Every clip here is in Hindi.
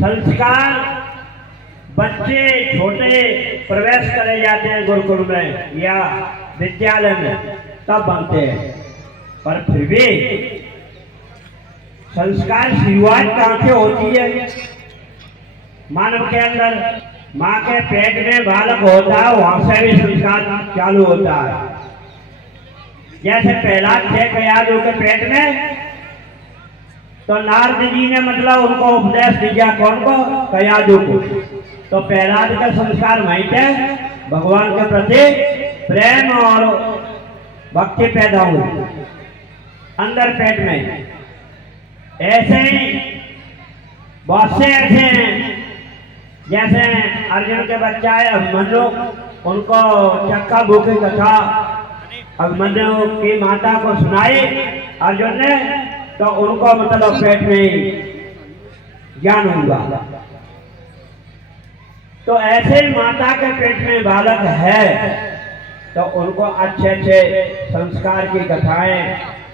संस्कार बच्चे छोटे प्रवेश करे जाते हैं गुरुकुल में या विद्यालय में तब बनते हैं, पर फिर भी संस्कार शुरुआत कहाँ से होती है? मानव के अंदर माँ के पेट में बालक होता है, वहां से भी संस्कार चालू होता है। जैसे पहला थे कयादू के पेट में, तो नारद जी ने मतलब उनको उपदेश दिया, कौन को? कयादू को। तो पहला का संस्कार वहीं थे, भगवान के प्रति प्रेम और भक्ति पैदा हुई अंदर पेट में। ऐसे ही बहुत से ऐसे हैं, जैसे अर्जुन के बच्चा है अभिमन्यु, उनको चक्का भूखी कथा अभिमन्यु की माता को सुनाई अर्जुन ने, तो उनको मतलब पेट में ज्ञान हुआ। तो ऐसे माता के पेट में बालक है, तो उनको अच्छे अच्छे संस्कार की कथाएं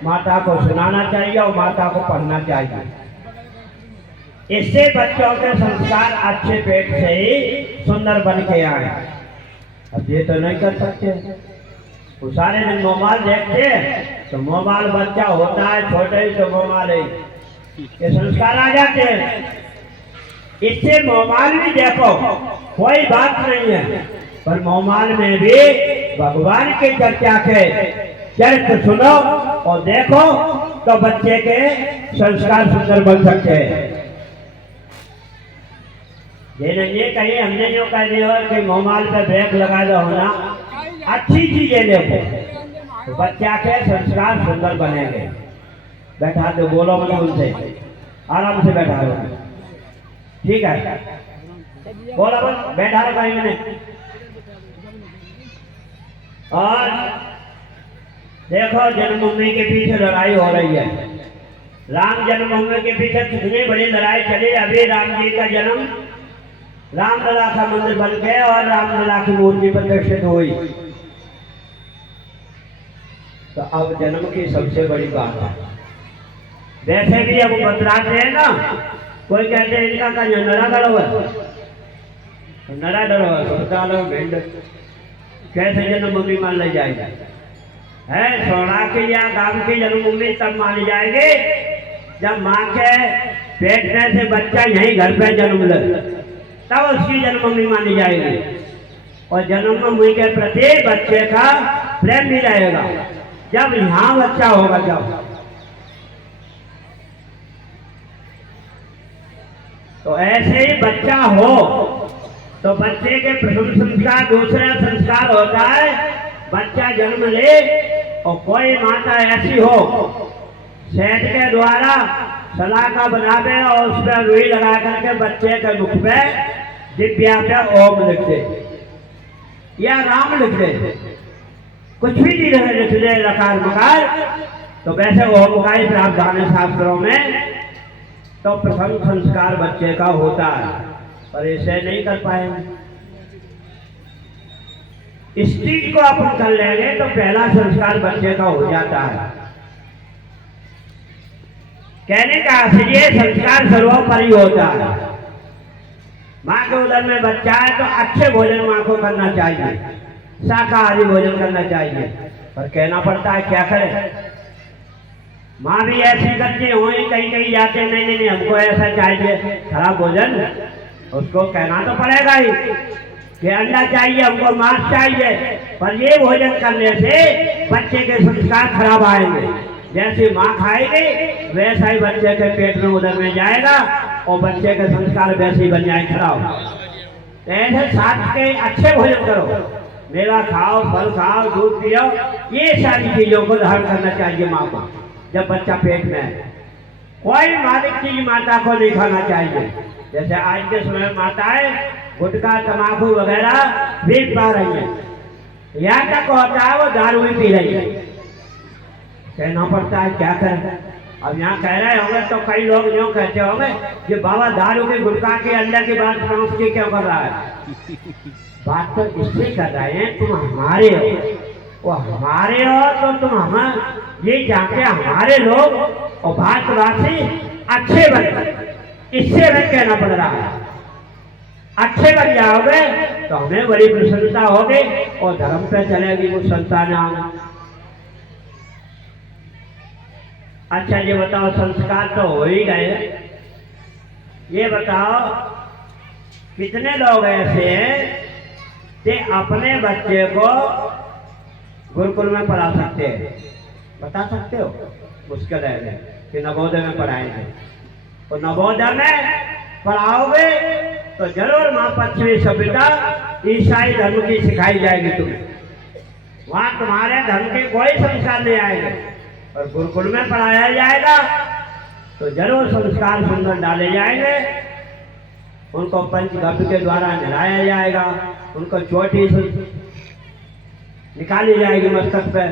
माता को सुनाना चाहिए और माता को पढ़ना चाहिए। इससे बच्चों के संस्कार अच्छे पेट से ही सुंदर बन के आए। अब ये तो नहीं कर सकते, वो सारे दिन मोबाइल देखते हैं, तो मोबाइल बच्चा होता है छोटे ही तो मोबाइल है, ये संस्कार आ जाते हैं। इससे मोबाइल भी देखो कोई बात नहीं है, पर मोबाइल में भी भगवान की चर्चा के चरित्र सुनो और देखो, तो बच्चे के संस्कार सुंदर बन सकते हैं। ये कहीं हमने जो कह दिया कि मोबाइल पे ब्रेक लगा दो ना, अच्छी चीजें देखो, तो बच्चा के संस्कार सुंदर बनेंगे। बैठा दो, बोलो मत उनसे, आराम से बैठा दो, ठीक है? बोला बस, बैठा रहो कहीं मैंने। और देखो जन्मभूमि के पीछे लड़ाई हो रही है, राम जन्मभूमि के पीछे कितनी बड़ी लड़ाई चली। अभी राम जी का जन्म रामलला का मंदिर बन गया और रामलला की मूर्ति प्रतिष्ठित हुई, तो अब जन्म की सबसे बड़ी बात है। वैसे भी अब बतलाते हैं ना, कोई कहते हैं इनका का नरा डर हुआ, नरा डर हुआ सोचा भिंड कैसे जन्मभूमि मान ली जाएगी है? सोना की या गांव की जन्मभूमि तब मानी जाएगी जब माँ के पेट में से बच्चा यहीं घर पे जन्म ले, तब उसकी जन्मभूमि मानी जाएगी। और जन्मभूमि के प्रति बच्चे का प्रेम भी रहेगा जब यहाँ बच्चा होगा। जब तो ऐसे ही बच्चा हो तो बच्चे के प्रथम संस्कार, दूसरा संस्कार होता है बच्चा जन्म ले और कोई माता ऐसी हो शहद के द्वारा सलाखा बनावे और उस पर रुई लगा करके बच्चे के मुख पे दिव्या पे ओम लिख दे या राम लिख दे, कुछ भी नहीं लिख दे लकार मकार, तो वैसे ओम का ही प्रावधान है शास्त्रों में। तो प्रथम संस्कार बच्चे का होता है, पर इसे नहीं कर पाएंगे। इस चीज को अपन कर लेंगे तो पहला संस्कार बच्चे का हो जाता है। कहने का ये संस्कार सर्वोपरि होता है। माँ के उदर में बच्चा है तो अच्छे भोजन माँ को करना चाहिए, शाकाहारी भोजन करना चाहिए, पर कहना पड़ता है क्या करें? माँ भी ऐसी करती हुई, कहीं कहीं जाते नहीं नहीं हमको ऐसा चाहिए खराब भोजन, उसको कहना तो पड़ेगा ही कि अंडा चाहिए हमको, मांस चाहिए, पर ये भोजन करने से बच्चे के संस्कार खराब आएंगे। जैसे माँ खाएगी वैसा ही बच्चे के पेट में उधर में जाएगा और बच्चे के संस्कार वैसे ही बन जाए खराब। ऐसे साथ के अच्छे भोजन करो, मेवा खाओ, फल खाओ, दूध पियो, ये सारी चीजों को धारण करना चाहिए माँ को जब बच्चा पेट में है। कोई मालिक चीज माता को नहीं खाना चाहिए। जैसे आज के समय में माताएं गुटखा तम्बाकू वगैरह बेच पा रही है, यहाँ तक होता है वो दारू भी पी रही है। कहना पड़ता है क्या करें? अब यहाँ कह रहे होंगे तो कई लोग जो कहते होंगे कि बाबा दारू के गुटखा के अंदर की बात समझ के क्यों कर रहा है? बात तो इसलिए कर रहे हैं तुम हमारे हो, वो हमारे हो तो तुम हम ये जाके हमारे लोग और भारतवासी अच्छे बने, इससे हमें कहना पड़ रहा है। अच्छे बन जाओगे तो हमें बड़ी प्रसन्नता होगी और धर्म पे चलेगी वो संतान आना। अच्छा ये बताओ, संस्कार तो हो ही गए, ये बताओ कितने लोग ऐसे हैं कि अपने बच्चे को गुरुकुल में पढ़ा सकते हैं? बता सकते हो? मुश्किल है कि नवोदय में पढ़ाएंगे। तो नवोदय में पढ़ाओगे तो जरूर माँ पश्चिमी सभ्यता ईसाई धर्म की सिखाई जाएगी तुम्हें, वहां तुम्हारे धर्म के कोई संस्कार नहीं आएंगे। और गुरुकुल में पढ़ाया जाएगा तो जरूर संस्कार सुंदर डाले जाएंगे। उनको पंचगव्य के द्वारा नहलाया जाएगा, उनको चोटी निकाली जाएगी मस्तक पे,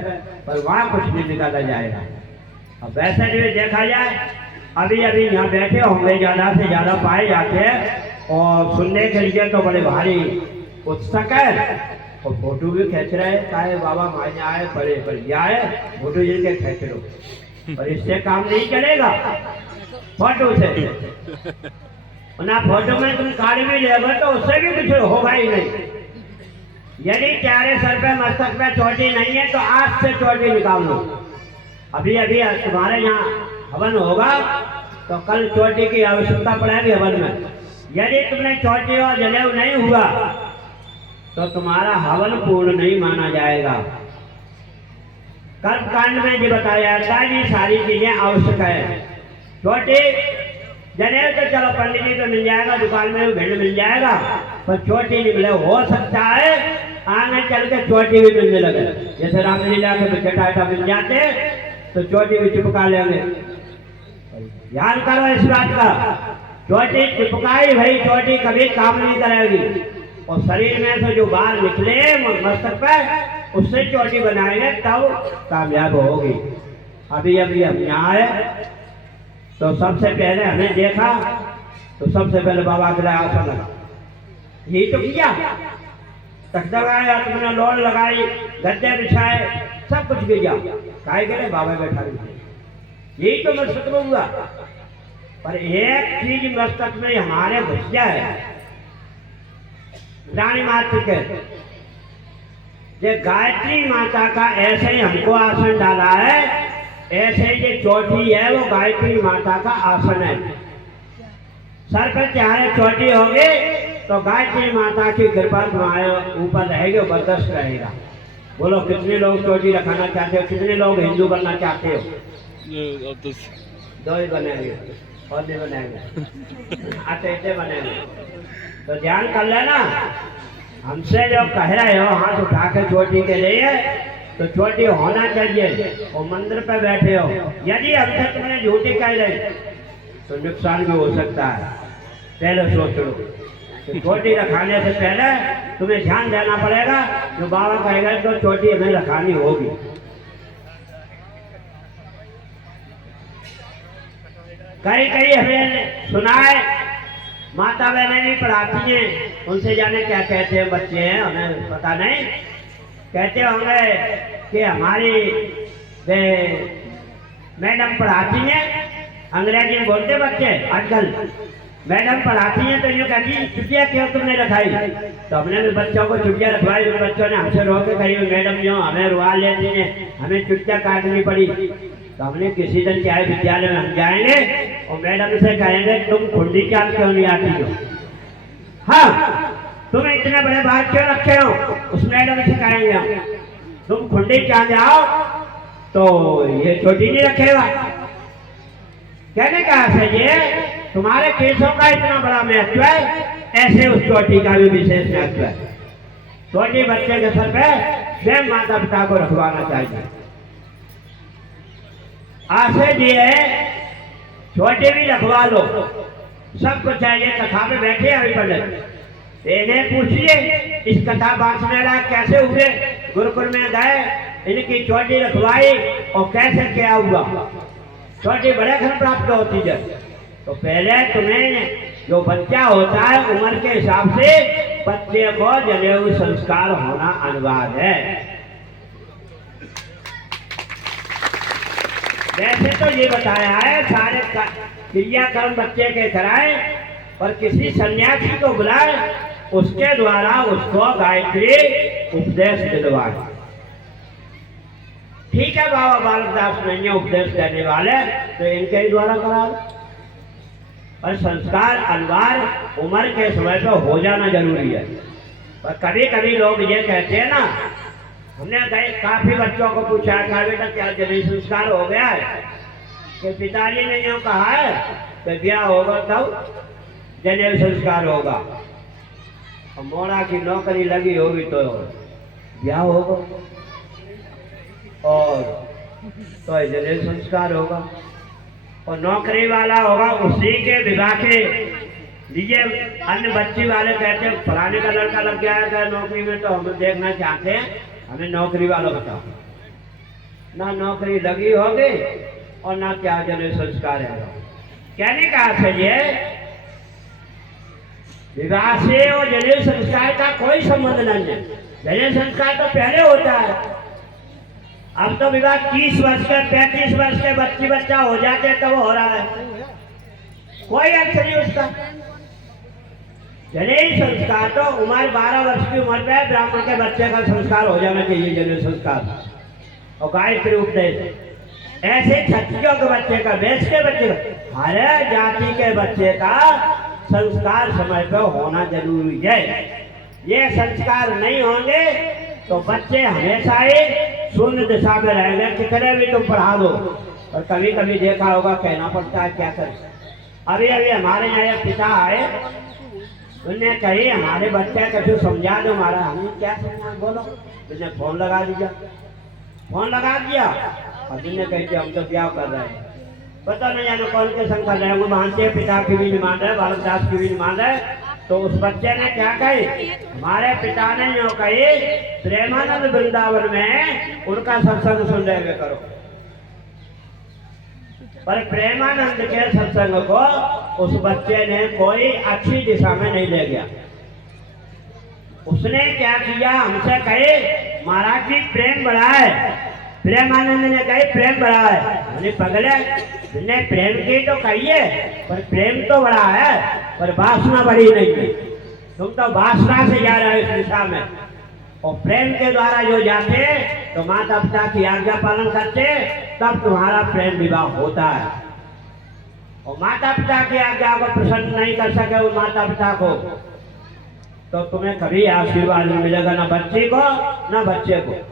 पर वहां कुछ नहीं निकाला जाएगा। अब वैसे भी देखा जाए, अभी अभी यहाँ बैठे होंगे ज्यादा से ज्यादा पाए जाते हैं और सुनने के लिए तो बड़े भारी उत्सुक है और फोटो भी खींच रहे हैं। चाहे बाबा मायने आए बड़े बढ़िया है, फोटो जिनके खींच लो, और इससे काम नहीं चलेगा फोटो से। ना फोटो में तुम कार्ड भी लेगा तो उससे भी कुछ होगा ही नहीं। यदि तुम्हारे सर पे मस्तक पे चोटी नहीं है तो आज से चोटी निकाल लो। अभी अभी तुम्हारे यहाँ हवन होगा तो कल चोटी की आवश्यकता पड़ेगी हवन में। यदि तुमने चोटी और जनेऊ नहीं हुआ तो तुम्हारा हवन पूर्ण नहीं माना जाएगा। कर्म कांड में जो बताया जाता है ये सारी चीजें आवश्यक है। चोटी जनेऊ तो चलो पंडित जी तो मिल जाएगा, दुकान में भेड़ मिल जाएगा, पर चोटी नहीं मिले। हो सकता है आगे चल के चोटी भी मिलने लगे, जैसे रामलीला के बच्चे मिल जाते तो चोटी भी चिपका लेंगे। ध्यान करो इस बात का, चोटी चिपकाई भाई चोटी कभी काम नहीं करेगी। और शरीर में से जो बाल निकले मस्तक पे उससे चोटी बनाएंगे तब कामयाब होगी। अभी अभी हम यहाँ आए तो सबसे पहले हमें देखा तो सबसे पहले बाबा के लिए आसन लगा, यही तो किया। तख्ता लगाया, तुमने लोड लगाई, गद्दे बिछाए, सब कुछ किया। काय करे बाबा बैठा रही, यही तो मस्तक में हुआ। पर एक चीज मस्तक में हमारे घुस जाए, रानी मात्र के ये गायत्री माता का ऐसे ही हमको आसन डाला है, ऐसे ही ये चोटी है वो गायत्री माता का आसन है। सर पर चाहे चोटी होगी तो गायत्री माता की कृपा तुम्हारे ऊपर रहेगी, बर्दाश्त रहेगा। बोलो कितने लोग चोटी रखाना चाहते हो, कितने लोग हिंदू बनना चाहते हो? दो ही बनेंगे और नहीं बनेंगे, अटे बनेंगे। तो ध्यान कर लेना, हमसे जो कह रहे हो हाथ उठा के चोटी के लिए तो चोटी होना चाहिए। और मंदिर पे बैठे हो, यदि हमसे तुमने झूठी कह रही तो नुकसान भी हो सकता है। पहले सोच लो तो चोटी रखाने से पहले तुम्हें ध्यान देना पड़ेगा, जो बाबा कहेगा तो चोटी हमें रखानी होगी। कई कई हमें सुना है माता बहनें भी पढ़ाती हैं, उनसे जाने क्या कहते हैं बच्चे हैं, हमें पता नहीं। कहते होंगे कि हमारी वे मैडम पढ़ाती हैं, अंग्रेजी में बोलते बच्चे आजकल, मैडम पढ़ाती हैं तो ये कहती छुट्टियाँ क्यों तुमने रखाई? तो हमने भी बच्चों को छुट्टियाँ रखवाई, उन बच्चों ने हमसे रो के कही मैडम जो हमें रुआ लेती हैं, हमें छुट्टियाँ काटनी पड़ी। तो हमने किसी दिन क्या है विद्यालय में हम जाएंगे और मैडम से कहेंगे तुम खुंडी चाँद क्यों नहीं आती हो? हाँ, तुम्हें इतने बड़े बात क्यों रखे हो? उस मैडम से कहेंगे हम तुम खुंडी चाँद आओ तो ये चोटी नहीं रखेगा। कहने का है ये तुम्हारे केसों का इतना बड़ा महत्व है, ऐसे उस चोटी का भी विशेष महत्व है। चोटी बच्चे के सर पे स्वयं माता पिता को रखवाना चाहिए। आशे दिए छोटे भी रखवा लो, सबको चाहिए। कथा में बैठे अभी पंडित, इन्हें पूछिए इस कथा बांटने वाला कैसे हुए, गुरुकुल में गए, इनकी चोटी रखवाई और कैसे क्या हुआ। चोटी बड़े घर प्राप्त होती है। तो पहले तुम्हें जो बच्चा होता है उम्र के हिसाब से बच्चे को जनेऊ संस्कार होना अनिवार्य है। वैसे तो ये बताया है सारे क्रियाक्रम बच्चे के कराए और किसी सन्यासी को बुलाए, उसके द्वारा उसको गायत्री उपदेश दिलवाए। ठीक है, बाबा बालक दास नहीं है उपदेश देने वाले, तो इनके ही द्वारा करा। और संस्कार अनिवार्य उम्र के समय पे हो जाना जरूरी है। पर कभी कभी लोग ये कहते हैं ना, हमने गए काफी बच्चों को पूछा था बेटा क्या जनेऊ संस्कार हो गया है, कि पिताजी ने यूँ कहा है कि ब्याह होगा तब जनेऊ संस्कार होगा, और मोड़ा की नौकरी लगी होगी तो ब्याह होगा और तो जनेऊ संस्कार होगा, और नौकरी वाला होगा उसी के विवाह के लिए। अन्य बच्ची वाले कहते हैं फलाने का लड़का लग गया है नौकरी में, तो हम देखना चाहते हैं, हमें नौकरी वाला बताओ। ना नौकरी लगी होगी और ना क्या जनेऊ संस्कार है। कहने का अर्थ ये विवाह से और जनेऊ संस्कार का कोई संबंध नहीं है। जनेऊ संस्कार तो पहले होता है। अब तो विवाह 30 वर्ष के 35 वर्ष के बच्ची बच्चा हो जाते तो वो हो रहा है, कोई अर्थ नहीं उसका। जनेऊ संस्कार तो उम्र 12 वर्ष की उम्र पे ब्राह्मण के बच्चे का संस्कार हो जाना चाहिए, जनेऊ संस्कार और गायत्री उपदेश। ऐसे क्षत्रियों के बच्चे का, वैश्य के बच्चे का, हर जाति के बच्चे का संस्कार समय पर होना जरूरी है। ये संस्कार नहीं होंगे तो बच्चे हमेशा ही शून्य दिशा में रहेंगे, कितने भी तुम पढ़ा दो। और कभी कभी देखा होगा कहना पड़ता है क्या करें। अभी अभी हमारे यहाँ एक पिता आए, उन्हें कही हमारे बच्चे को समझा दो। हमारा हमने क्या समझा, बोलो। उन्हें फोन लगा दिया, फोन लगा दिया और उन्हें कही हम तो ब्याह कर रहे हैं, पता नहीं जानो कौन के संग कर रहे हैं। वो मानते पिता की भी नहीं मान रहे, बालक दास की भी नहीं मान रहे। तो उस बच्चे ने क्या कही, हमारे पिता ने यूँ कही प्रेमानंद वृंदावन में उनका सत्संग सुन रहे करो। पर प्रेमानंद के सत्संग को उस बच्चे ने कोई अच्छी दिशा में नहीं ले गया। उसने क्या किया, हमसे कहे महाराज जी प्रेम बढ़ा है। प्रेमानंद ने कही प्रेम बढ़ा है। मैंने पगले ने प्रेम की तो कहिए, पर प्रेम तो बड़ा है, पर वासना बड़ी नहीं है। तुम तो वासना से जा रहे हो इस दिशा में, और प्रेम के द्वारा जो जाते तो माता पिता की आज्ञा पालन करते, तब तुम्हारा प्रेम विवाह होता है। और माता पिता की आज्ञा को प्रसन्न नहीं कर सके वो माता पिता को, तो तुम्हें कभी आशीर्वाद नहीं मिलेगा, ना बच्चे को ना बच्चे को।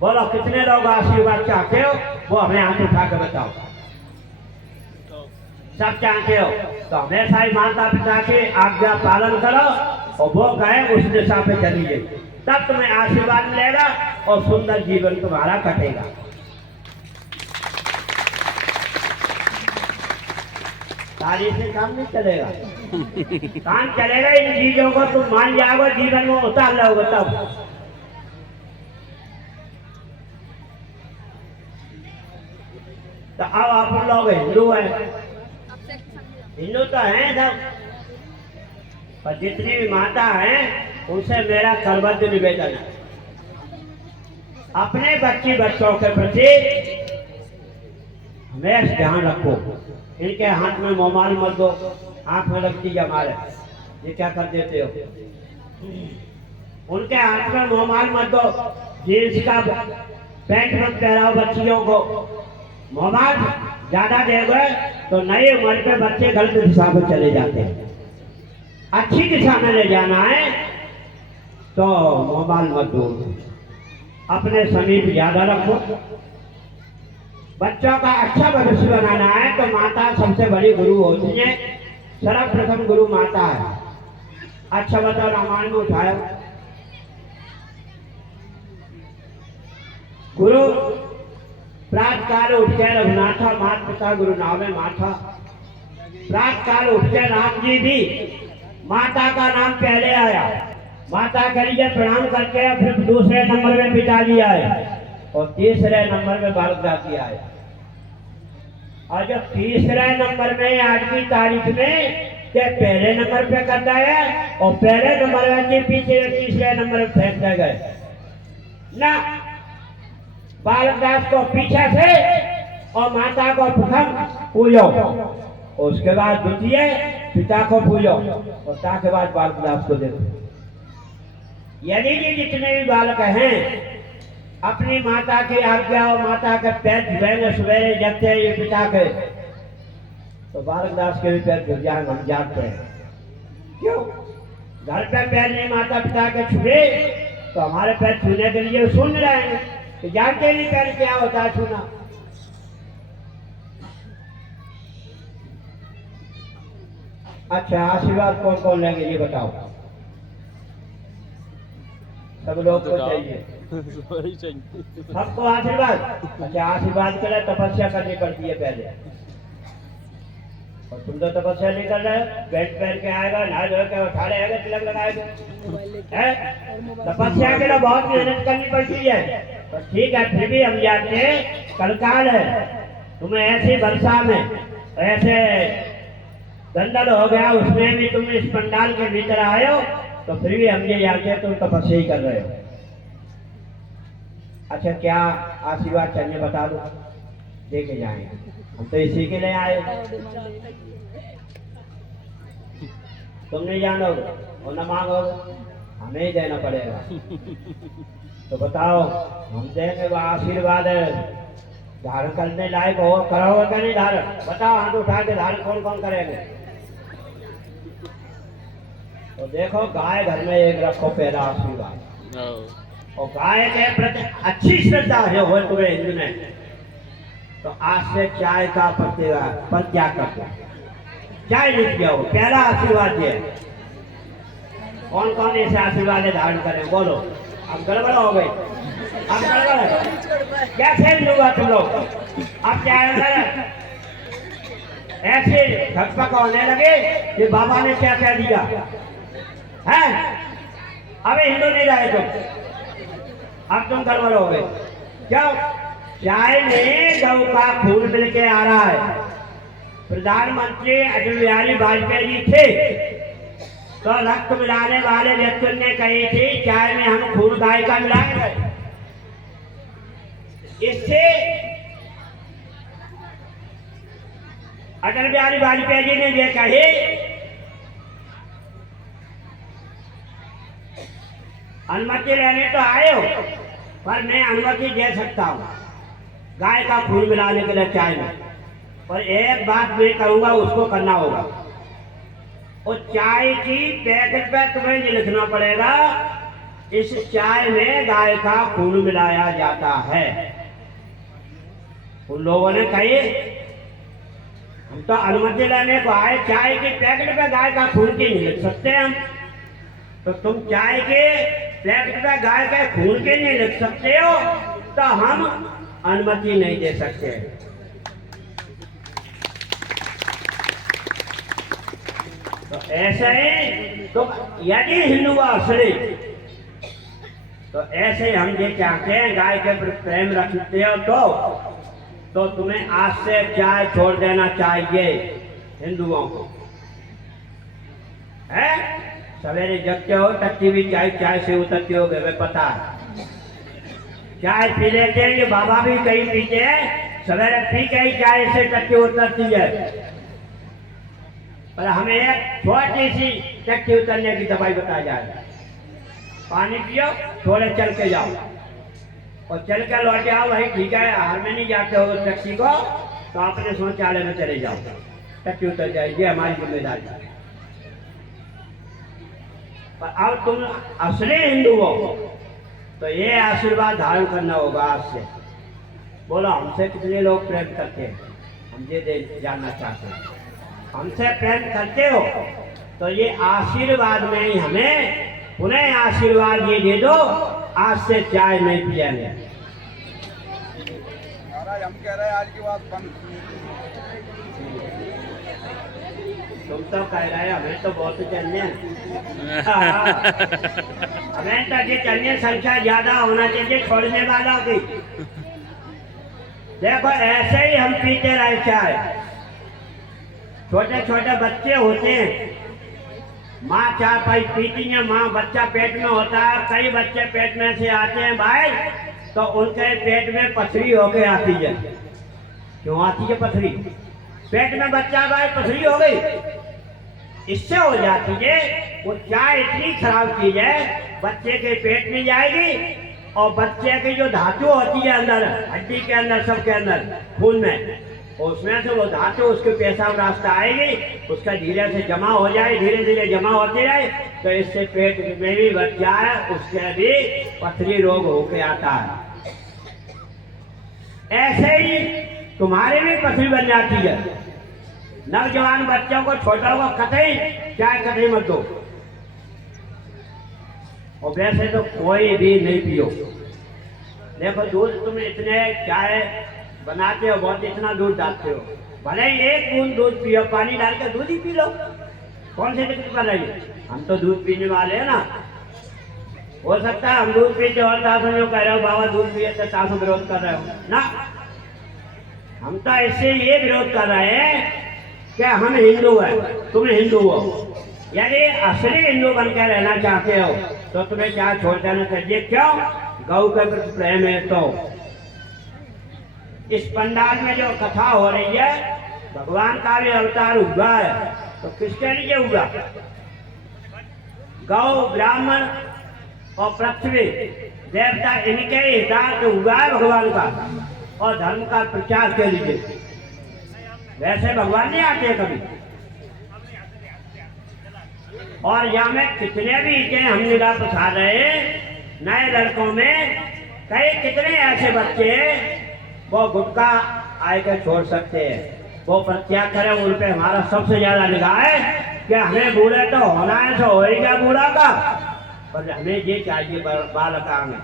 बोलो कितने लोग आशीर्वाद चाहते हो, वो हमें हाथ उठा के बताओ। सब चाहते हो तो हमेशा ही माता पिता की आज्ञा पालन करो, और वो गए उस दिशा पे चलिए, तब तुम्हें आशीर्वाद मिलेगा और सुंदर जीवन तुम्हारा कटेगा। ताली से काम नहीं चलेगा, काम चलेगा इन चीजों को तुम मान जाओगे, जीवन में उतार लोगे तब। तो अब आप लोग हिंदू हैं, हिंदू तो हैं सब, पर जितनी भी माता हैं उनसे मेरा कर्तव्य निवेदन है, अपने बच्ची बच्चों के प्रति हमेशा ध्यान रखो। इनके हाथ में मोबाइल मत दो, आंख में लगती है हमारे, ये क्या कर देते हो। उनके हाथ में मोबाइल मत दो, जींस का पैंट मत पहनाओ बच्चियों को। मोबाइल ज्यादा देंगे तो नई उम्र पे बच्चे गलत दिशा में चले जाते हैं। अच्छी दिशा में ले जाना है तो मोबाइल मत दो, अपने समीप ज्यादा रखो। बच्चों का अच्छा भविष्य बनाना है तो माता सबसे बड़ी गुरु होती है, सर्वप्रथम गुरु माता है। अच्छा बताओ, रामायण में उठाया गुरु प्रात काल उठ के रघुनाथा मात पिता गुरु नामे माथा। प्रात काल उठ के राम जी भी माता का नाम पहले आया, माता के लिए प्रणाम करके फिर दूसरे नंबर में पिताजी आए और तीसरे नंबर में बालक दासी आए। और जो तीसरे नंबर में आज की तारीख में के पहले नंबर पे करता है और पहले नंबर में पीछे तीसरे नंबर में फेंक गए ना। बालक दास को पीछे से और माता को प्रथम पूजो, और उसके बाद द्वितीय पिता को पूजो और ताके बाद बालक दास को देखो। यदि कि जितने भी बालक हैं अपनी माता की आज्ञा और माता के पैर छुएंगे सवेरे जगते ये पिता के, तो बालक दास के भी पैर झुक जाएंगे, हम जानते हैं। क्यों? घर पे पैर नहीं माता पिता के छुए तो हमारे पैर छूने के लिए सुन रहे हैं कि जानते नहीं पैर क्या होता है छूना। अच्छा, आशीर्वाद कौन कौन लेंगे ये बताओ? सब लोग को चाहिए, सबको आशीर्वाद। अच्छा, आशीर्वाद के लिए तपस्या करनी पड़ती है पहले, और तुम तो तपस्या नहीं कर रहे, बैठ पहन के आएगा, नहा धो के उठा लेगा, तिलक लगाएगा, तपस्या के लिए बहुत मेहनत करनी पड़ती है। तो ठीक है, फिर भी हम जानते हैं कलकाल है, तुम्हें ऐसी वर्षा में ऐसे दंडल हो गया, उसमें भी तुम इस पंडाल के भीतर आए हो, तो फिर भी हम ये जानते हैं तुम तपस्या ही कर रहे हो। अच्छा, क्या आशीर्वाद चाहिए बता दो, देके जाएंगे, हम तो इसी के लिए आए। तुम नहीं जानोगे और न मांगोगे, हमें ही देना पड़ेगा। तो बताओ, हम देंगे वो आशीर्वाद धारण करने लायक हो, करोगे क्या नहीं धारण? बताओ, हाथ उठा के धारण कौन कौन करेंगे? तो देखो, गाय घर में एक रखो पहला आशीर्वाद, और गाय के प्रति अच्छी श्रद्धा है वो तुम्हें हिंदू में, तो आज से चाय का परित्याग कर दो, चाय नहीं पिया हो। पहला आशीर्वाद ये। कौन कौन ऐसे आशीर्वाद धारण करें बोलो? अब गड़बड़ हो गई, अब गड़बड़ है, कैसे लूंगा तुम लोग? अब क्या ऐसे धक्का होने लगे कि बाबा ने क्या क्या दिया है? अबे हिंदू नहीं रहे तुम, अब तुम गड़बड़ हो गए। क्यों? चाय में गऊ का खून मिल के आ रहा है। प्रधानमंत्री अटल बिहारी वाजपेयी जी थे, तो रक्त मिलाने वाले व्यक्ति ने कही थी चाय में हम खून गाय का मिलाएंगे। इससे अटल बिहारी वाजपेयी जी ने ये कहे, अनुमति लेने तो आए हो, पर मैं अनुमति दे सकता हूँ गाय का खून मिलाने के लिए चाय में, पर एक बात मैं कहूँगा उसको करना होगा। और चाय की पैकेट पे तुम्हें ये लिखना पड़ेगा, इस चाय में गाय का खून मिलाया जाता है। उन लोगों ने कही हम तो अनुमति लेने को आए, चाय की पैकेट पे गाय का खून की नहीं लिख सकते हम, तो तुम चाय के पैकेट पे गाय के खून के नहीं लिख सकते हो, तो हम अनुमति नहीं दे सकते। तो ऐसे ही तो यदि हिंदू असली, तो ऐसे हम ये चाहते हैं गाय के प्रति प्रेम रखते हो तो तुम्हें आज से चाय छोड़ देना चाहिए हिंदुओं को, है? सवेरे जगते हो टट्टी भी चाय से उतरती हो गए, पता है। चाय पी लेते हैं, ये बाबा भी कहीं पीते हैं, सवेरे पी के ही चाय से टट्टी उतरती है, पर हमें एक छोटी सी टट्टी उतरने की दवाई बताई जाए। पानी पियो, थोड़े चल के जाओ, और चल के लौट आओ, वही ठीक है। हार में नहीं जाते हो टट्टी को, तो अपने शौचालय में चले जाओ, टट्टी उतर जाएगी, हमारी जिम्मेदारी है। पर अब तुम असली हिंदू हो, तो ये आशीर्वाद धारण करना होगा आज से। बोलो, हमसे कितने लोग प्रेम करते हैं? हम ये जानना चाहते हैं। हमसे प्रेम करते हो तो ये आशीर्वाद में ही हमें पुनः आशीर्वाद ये दे दो, आज से चाय नहीं पिएंगे। हम कह रहे हैं आज की बात बंद। तुम तो कह रहे हो, हमें तो बहुत चाहिए, हमें तो ये चाहिए संख्या ज्यादा होना चाहिए छोड़ने वालों की। देखो, ऐसे ही हम पीते रहे चाय। छोटे छोटे बच्चे होते हैं, माँ चाय पाई पीती है, माँ बच्चा पेट में होता है, कई बच्चे पेट में से आते हैं भाई, तो उनके पेट में पथरी होके आती है। क्यों आती है पथरी? पेट में बच्चा भाई पथरी हो गई, इससे हो जाती है। वो चाय इतनी खराब चीज है, बच्चे के पेट में जाएगी और बच्चे की जो धातु होती है अंदर, हड्डी के अंदर, सबके अंदर, खून में, उसमें से वो धातु उसके पेशाब रास्ता आएगी, उसका धीरे से जमा हो जाए, धीरे धीरे जमा होती रहे, तो इससे पेट में भी बच्चा है, उसके भी पथरी रोग होके आता है। ऐसे ही तुम्हारे भी पथरी बन जाती है। नौजवान बच्चों को, छोटों को कतई चाय कतई मत दो, और वैसे तो कोई भी नहीं पियो। देखो दूध तुम इतने चाय बनाते हो, बहुत इतना दूध डालते हो, भले ही एक बूंद दूध पियो, पानी डाल के दूध ही पी लो, कौन सी दिक्कत कर रही है? हम तो दूध पीने वाले हैं ना। हो सकता है हम दूध पीते और तासों में कह रहे हो बाबा दूध पिए तो तासों विरोध कर रहे हो ना। हम तो इससे ये विरोध कर रहे हैं कि हम हिंदू हैं, तुम हिंदू हो। यदि असली हिंदू बनकर रहना चाहते हो तो तुम्हें चाय छोड़ देना चाहिए। क्यों? गौ के प्रति प्रेम है। तो इस पंडाल में जो कथा हो रही है, भगवान का भी अवतार हुआ है, तो किसके लिए हुआ? गौ, ब्राह्मण और पृथ्वी देवता, इनके हिसाब से हुआ है भगवान का, और धर्म का प्रचार के लिए। वैसे भगवान नहीं आते कभी। और यहाँ में कितने भी हम निगाह पछा रहे, नए लड़कों में कई कितने ऐसे बच्चे वो गुटखा आए छोड़ सकते हैं, वो प्रत्याग करें, उन पे हमारा सबसे ज्यादा निगाह है कि हमें बूढ़े तो होना है, तो होएगा बूढ़ा का, पर हमें ये चाहिए बालका में,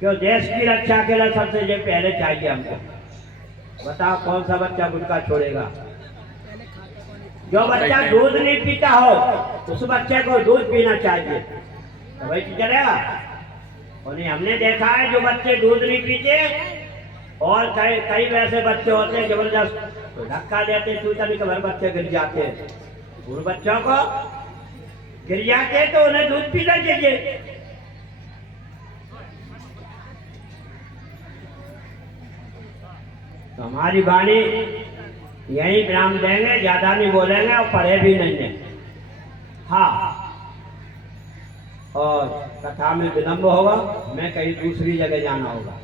क्यों? देश की रक्षा के लिए सबसे ये पहले चाहिए हमको। बताओ कौन सा बच्चा गुटखा छोड़ेगा? जो बच्चा दूध नहीं पीता हो उस बच्चे को दूध पीना चाहिए, तो भाई चलेगा। और नहीं, हमने देखा है जो बच्चे दूध नहीं पीते, और कई वैसे बच्चे होते हैं जबरदस्त धक्का देते, चूता भी कभी बच्चे गिर जाते हैं। उन बच्चों को गिर जाते तो उन्हें दूध पीना चाहिए। तो हमारी वाणी यही विराम देंगे, ज्यादा नहीं बोलेंगे और पढ़े भी नहीं है। हाँ, और कथा में विलंब होगा, मैं कहीं दूसरी जगह जाना होगा।